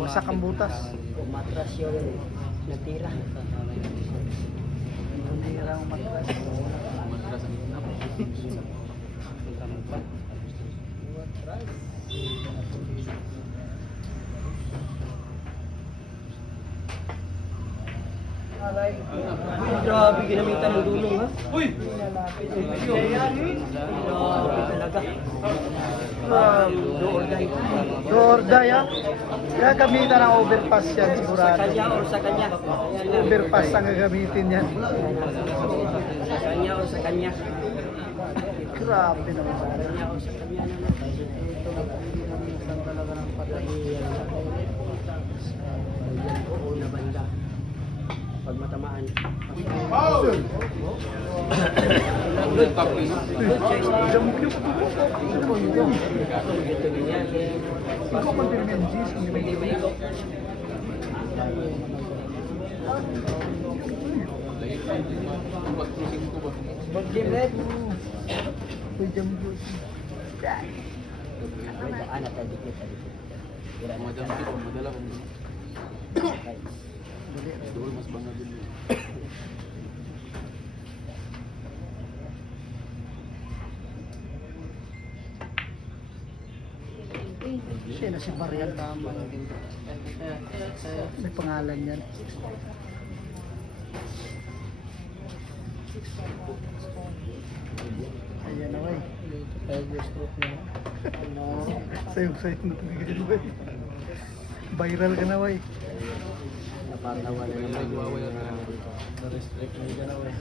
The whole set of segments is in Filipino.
Wasak ang butas. Matras yun. Natira. Natira ang matras. Grabe, ginamitan ng dulong ha. Uy! Grabe talaga. Do or die, ha? Kaya gamitan ng overpass yan Sa sigurado. kanya or sa kanya? Overpass ang gagamitin yan. Sa kanya or sa kanya? Grabe naman. Sa kanya or sa kanya naman. Talaga ng patay. Oo na banda. Pag matamaan. Ikaw man din yung G's. Bag-gym red. Anak tadi kita. Madala kung doon mas bangga din. Siya na si Marian tama. May pangalan yan. Ayan na way. Sayo na talaga way. Viral ka na way. Napatawa na naman. Na-restrict na na way.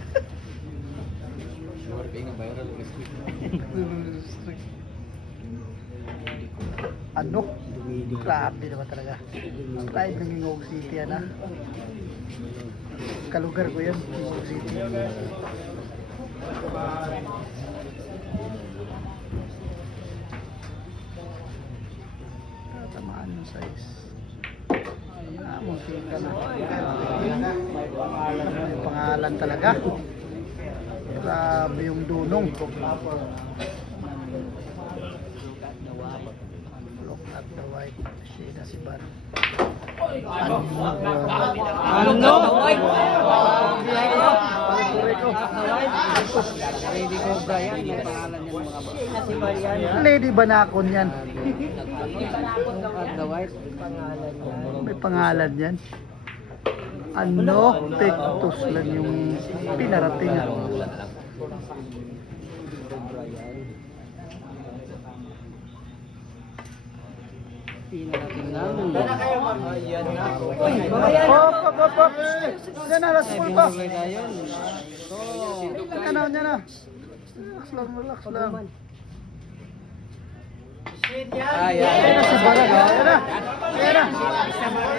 Sure kayo nga viral restrict. Ano? Grabe naman talaga. Live ng Ingog City yan ha. Kalugar ko yan, Ingog City. Tamaan yung size. Muntik ka na. May pangalan talaga. Grabe yung dunong. Look at the white. Shade si Bar. Ano? Lady Cobra yan. Yung pangalan niya mga ba? Lady Banakon yan. May pangalan yan. Ano? Pectus lang yung pinarating. Hop. Yan na, last full pa. Yan na. Relax lang. Ayan na si Barag. Ayan na.